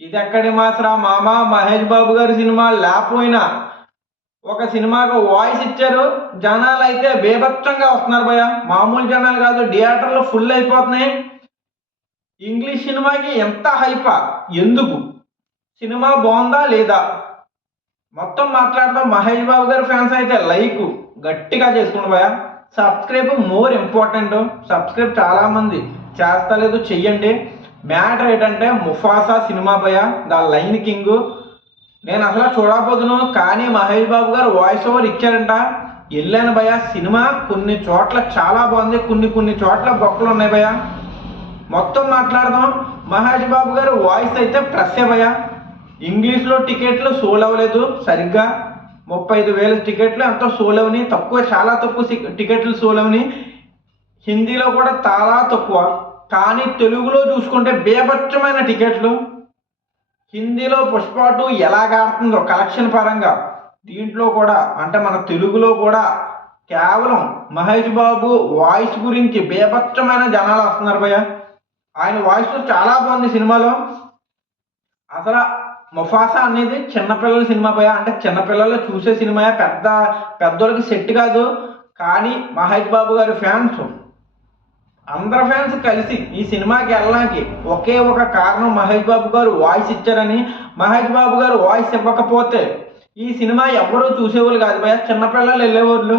ఇది ఎక్కడి మాసరా మామ, మహేష్ బాబు గారి సినిమా లేకపోయినా ఒక సినిమాకు వాయిస్ ఇచ్చారు. జనాలు అయితే బేభత్సంగా వస్తున్నారు భయ్య, మామూలు జనాలు కాదు, థియేటర్లు ఫుల్ అయిపోతున్నాయి. ఇంగ్లీష్ సినిమాకి ఎంత హైపా, ఎందుకు? సినిమా బాగుందా లేదా మొత్తం మాట్లాడదాం. మహేష్ బాబు గారి ఫ్యాన్స్ అయితే లైక్ గట్టిగా చేసుకోండి భయ్య. Subscribe more important. సబ్స్క్రైబ్ చాలా మంది చేస్తలేదు, చెయ్యండి. మ్యాటర్ ఏంటంటే ముఫాసా సినిమా భయ్య, ద లైన్ కింగ్. నేను అసలు చూడకపోదును, కానీ మహేష్ బాబు గారు వాయిస్ ఓవర్ ఇచ్చారంట. వెళ్ళాను భయ్య. సినిమా కొన్ని చోట్ల చాలా బాగుంది, కొన్ని చోట్ల బొక్కలు ఉన్నాయి భయ్య. మొత్తం మాట్లాడదాం. మహేష్ బాబు గారు వాయిస్ అయితే ప్లస్సే భయ్య. ఇంగ్లీష్లో టికెట్లు సోల్ అవ్వలేదు సరిగ్గా. 35,000 టికెట్లు ఎంతో సోల్ అవని, తక్కువ, చాలా తక్కువ టికెట్లు సోల్ అవని. హిందీలో కూడా చాలా తక్కువ. కానీ తెలుగులో చూసుకుంటే బేభత్సమైన టికెట్లు. హిందీలో పుష్ప 2 ఎలాగ ఆడుతుందో కలెక్షన్ పరంగా, దీంట్లో కూడా అంటే మన తెలుగులో కూడా కేవలం మహేష్ బాబు వాయిస్ గురించి బేభత్సమైన జనాలు వస్తున్నారు భయ్య. ఆయన వాయిస్ చాలా బాగుంది సినిమాలో. అసలు ముఫాసా అనేది చిన్నపిల్లల సినిమా భయ్య, అంటే చిన్నపిల్లలు చూసే సినిమా, పెద్దోళ్ళకి సెట్ కాదు. కానీ మహేష్ బాబు గారి ఫ్యాన్స్, అందరు ఫ్యాన్స్ కలిసి ఈ సినిమాకి వెళ్ళడానికి ఒకే ఒక కారణం, మహేష్ బాబు గారు వాయిస్ ఇచ్చారని. మహేష్ బాబు గారు వాయిస్ ఇవ్వకపోతే ఈ సినిమా ఎవరూ చూసేవాళ్ళు కాదు భయ్య. చిన్నపిల్లలు వెళ్ళేవాళ్ళు,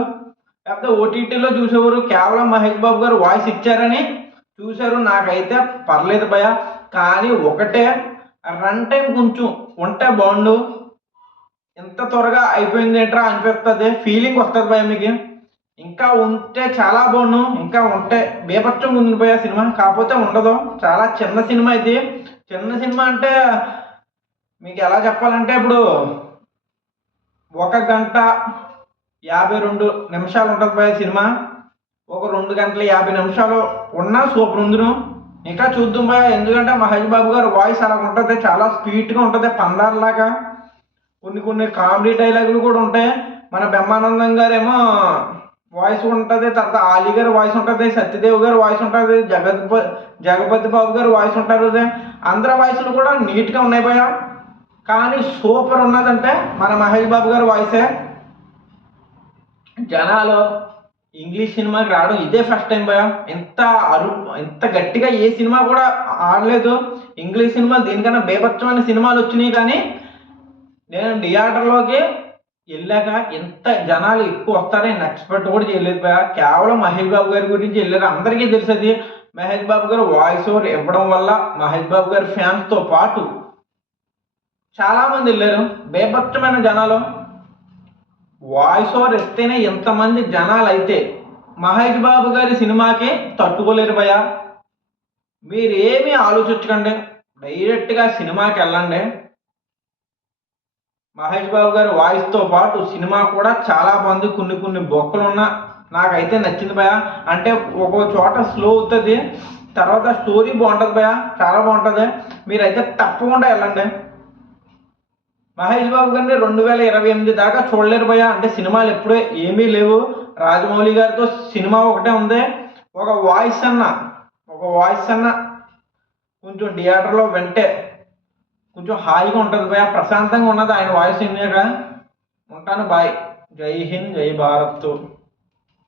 లేకపోతే ఓటీటీలో చూసేవారు. కేవలం మహేష్ బాబు గారు వాయిస్ ఇచ్చారని చూశారు. నాకైతే పర్లేదు భయ్య, కానీ ఒకటే రన్ టైం కొంచెం ఉంటే బాగుండు. ఎంత త్వరగా అయిపోయింది ఏంట్రా అనిపిస్తుంది, ఫీలింగ్ వస్తుంది భయ్య మీకు. ఇంకా ఉంటే చాలా బాగుండు, ఇంకా ఉంటే బేపచ్చం ఉంది భయ్య సినిమా. కాకపోతే ఉండదు, చాలా చిన్న సినిమా ఇది. చిన్న సినిమా అంటే మీకు ఎలా చెప్పాలంటే, ఇప్పుడు 1 గంట 52 నిమిషాలు ఉంటుంది భయ్య సినిమా. ఒక 2 గంటల 50 నిమిషాలు ఉన్నా సూపర్ ఉందిను. ఇంకా చూద్దాం భయ్య, ఎందుకంటే మహేష్ బాబు గారు వాయిస్ అలా ఉంటుంది, చాలా స్వీట్గా ఉంటుంది, పందార్లాగా. కొన్ని కామెడీ డైలాగులు కూడా ఉంటాయి. మన బ్రహ్మానందం గారేమో వాయిస్ ఉంటుంది, తర్వాత ఆలీ గారి వాయిస్ ఉంటుంది, సత్యదేవ్ గారి వాయిస్ ఉంటుంది, జగపతి బాబు గారు వాయిస్ ఉంటారు. అందరి వాయిస్లు కూడా నీట్గా ఉన్నాయి భయ్య. కానీ సూపర్ ఉన్నదంటే మన మహేష్ బాబు గారి వాయిసే. జనాలు ఇంగ్లీష్ సినిమాకి రావడం ఇదే ఫస్ట్ టైం భయ్య. ఇంత గట్టిగా ఏ సినిమా కూడా ఆడలేదు. ఇంగ్లీష్ సినిమాలు దీనికన్నా బేభత్సమైన సినిమాలు వచ్చినాయి, కానీ నేను థియేటర్లోకి వెళ్ళాక ఎంత జనాలు ఎక్కువ వస్తారని ఎక్స్పెక్ట్ కూడా చేయలేదు భయ్య. కేవలం మహేష్ బాబు గారి గురించి వెళ్ళారు. అందరికీ తెలిసేది మహేష్ బాబు గారు వాయిస్ ఓవర్ ఇవ్వడం వల్ల మహేష్ బాబు గారి ఫ్యాన్స్తో పాటు చాలామంది వెళ్ళారు, బేభత్సమైన జనాలు. వాయిస్ ఓవర్ ఇస్తేనే ఎంతమంది జనాలు అయితే మహేష్ బాబు గారి సినిమాకి తట్టుకోలేరు భయ్య. మీరేమీ ఆలోచించకండి, డైరెక్ట్గా సినిమాకి వెళ్ళండి. మహేష్ బాబు గారి వాయిస్తో పాటు సినిమా కూడా చాలా బాగుంది. కొన్ని బొక్కలున్నా నాకైతే నచ్చింది భయ్య. అంటే ఒక్కో చోట స్లో అవుతుంది, తర్వాత స్టోరీ బాగుంటుంది భయ్య, చాలా బాగుంటుంది. మీరైతే తప్పకుండా వెళ్ళండి. మహేష్ బాబు గారిని 2028 దాకా చూడలేరు భయ్య. అంటే సినిమాలు ఎప్పుడూ ఏమీ లేవు. రాజమౌళి గారితో సినిమా ఒకటే ఉంది. ఒక వాయిస్ అన్న కొంచెం థియేటర్లో వింటే కొంచెం హాయిగా ఉంటుంది భయ్య, ప్రశాంతంగా ఉన్నది ఆయన వాయిస్ విన్నాక. ఉంటాను, బాయ్. జై హింద్, జై భారత్.